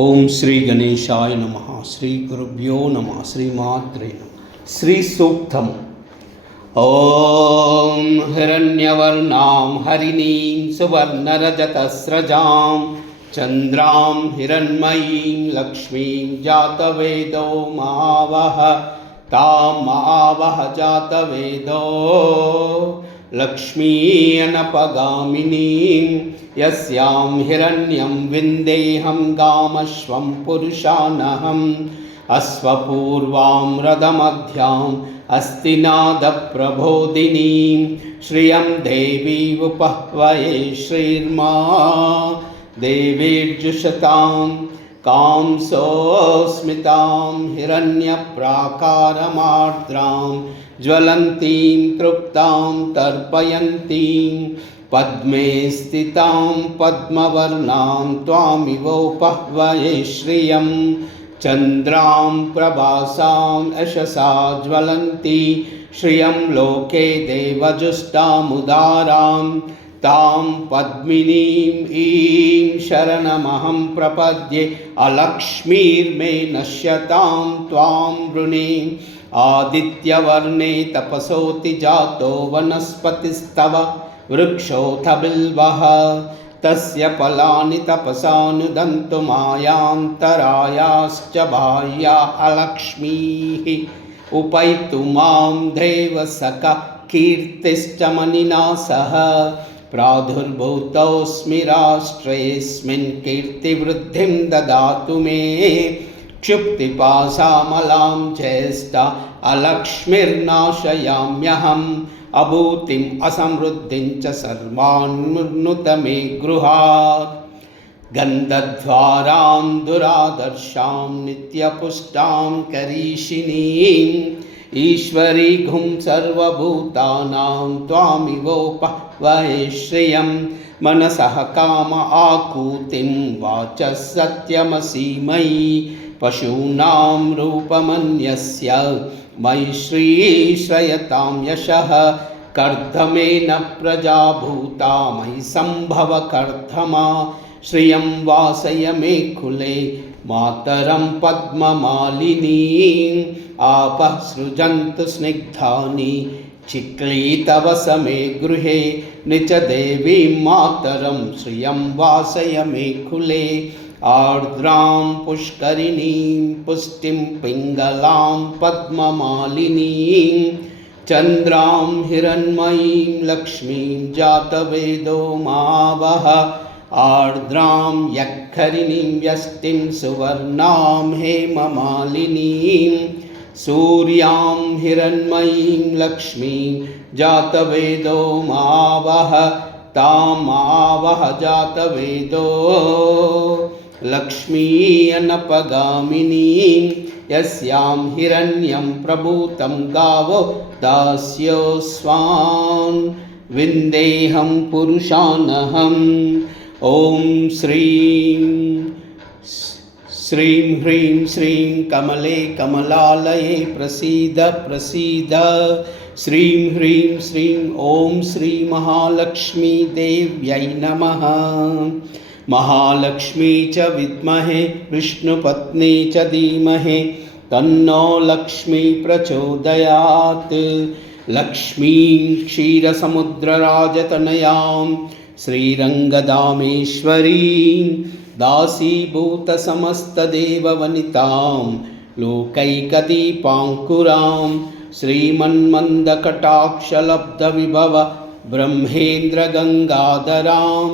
ओम श्री गणेशाय नमः। श्री गुरुभ्यो नमः। श्रीमात्रे नमः। श्री सूक्तम। ओम हिरण्यवर्णां हरिणीं सुवर्णरजतस्रजां चंद्रां हिरण्मयीं लक्ष्मीं जातवेदो महावः तां महावः जातवेदो लक्ष्मी अनपगामिनीं यस्यां हिरण्यं विन्देहं गामश्वं पुरुषानहम् अश्वपूर्वां रथमध्याम् अस्तिनादप्रबोधिनीं श्रियं देवी उपह्वये श्रीर्मा देवीर्जुषतां कांसोऽस्मितां हिरण्यप्राकारमार्द्रां ज्वलन्तीं तृप्तां तर्पयन्तीं पद्मे स्थितां पद्मवर्णां त्वामिवोपह्वये श्रियं चन्द्रां प्रभासां यशसा ज्वलन्ती श्रियं लोके देवजुष्टामुदारां तां पद्मिनीं ईं शरणमहं प्रपद्ये अलक्ष्मीर्मे नश्यतां त्वां वृणे आदित्यवर्णे तपसोति जातो वनस्पतिस्तव वृक्षोऽथ बिल्वः तस्य फलानि तपसानुदन्तु मायान्तरायाश्च बाह्या अलक्ष्मीः उपैतु मां देवसखा कीर्तिश्च मनिना सह प्रादुर्भूतोऽस्मि राष्ट्रेऽस्मिन् कीर्तिवृद्धिं ददातु मे क्षुप्तिपाशामलां चेष्टा अलक्ष्मीर्नाशयाम्यहम् अभूतिम् असमृद्धिं च सर्वान्मुर्नुत मे गृहात् गन्धद्वारां दुरादर्शां नित्यपुष्टां करीषिणीं ईश्वरीघुं सर्वभूतानां त्वामिवोपह्वये श्रियं मनसः काम आकूतिं वाचः सत्यमसीमयि पशूनां रूपमन्यस्य मयि श्रीश्रयतां यशः कर्धमेन प्रजा भूता मयि सम्भव कर्धमा श्रियं वासय मे कुले मातरं पद्ममालिनीं आपः सृजन्तु स्निग्धानि चिक्ली तव समे गृहे निच देवीं मातरं श्रियं वासय मे कुले आर्द्रां पुष्करिणीं पुष्टिं पिङ्गलां पद्ममालिनीं चन्द्रां हिरण्मयीं लक्ष्मीं जातवेदो महावः आर्द्रां यक्खरिणीं यष्टिं सुवर्णां हेममालिनीं सूर्यां हिरण्मयीं लक्ष्मीं जातवेदो महावः तां महावः जातवेदो लक्ष्मी अनपगामिनीं यस्यां हिरण्यं प्रभूतं गावो दास्योऽस्वान् विन्देहं पुरुषानहम् ॐ श्रीं ह्रीं श्रीं कमले कमलालये प्रसीद प्रसीद श्रीं ह्रीं श्रीं ॐ श्री महालक्ष्मी देव्यै नमः। महालक्ष्मी च विद्महे विष्णुपत्नी च धीमहि तन्नो लक्ष्मी प्रचोदयात्। लक्ष्मीं क्षीरसमुद्रराजतनयां श्रीरङ्गधामेश्वरीं दासीभूतसमस्तदेववनितां लोकैकदीपाङ्कुरां श्रीमन्मन्दकटाक्षलब्धविभव ब्रह्मेन्द्रगङ्गाधरां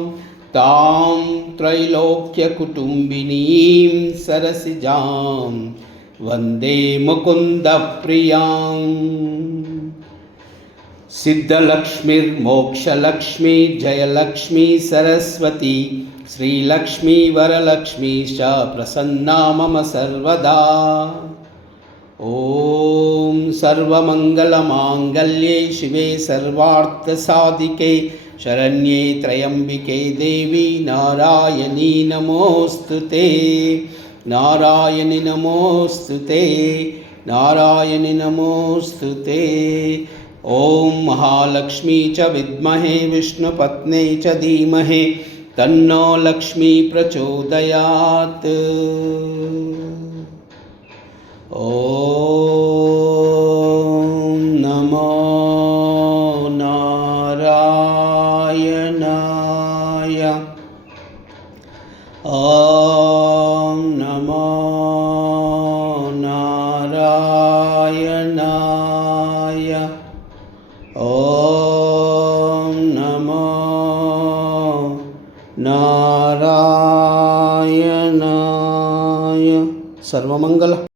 तां त्रैलोक्यकुटुम्बिनीं सरसिजां वन्दे मुकुन्दप्रियां। सिद्धलक्ष्मीर्मोक्षलक्ष्मी जयलक्ष्मी सरस्वती श्रीलक्ष्मी वरलक्ष्मी च प्रसन्ना मम सर्वदा। ॐ सर्वमङ्गलमाङ्गल्ये शिवे सर्वार्थसाधिके शरण्ये त्र्यम्बिके देवी नारायणी नमोऽस्तु ते नारायणी नमोऽस्तु ते नारायणी नमोऽस्तु ते। ॐ महालक्ष्मी च विद्महे विष्णुपत्नी च धीमहि तन्नो लक्ष्मी प्रचोदयात्। ॐ नमो नारायणाय। ॐ नमो नारायणाय। ॐ नमो नारायणाय। सर्वमंगल।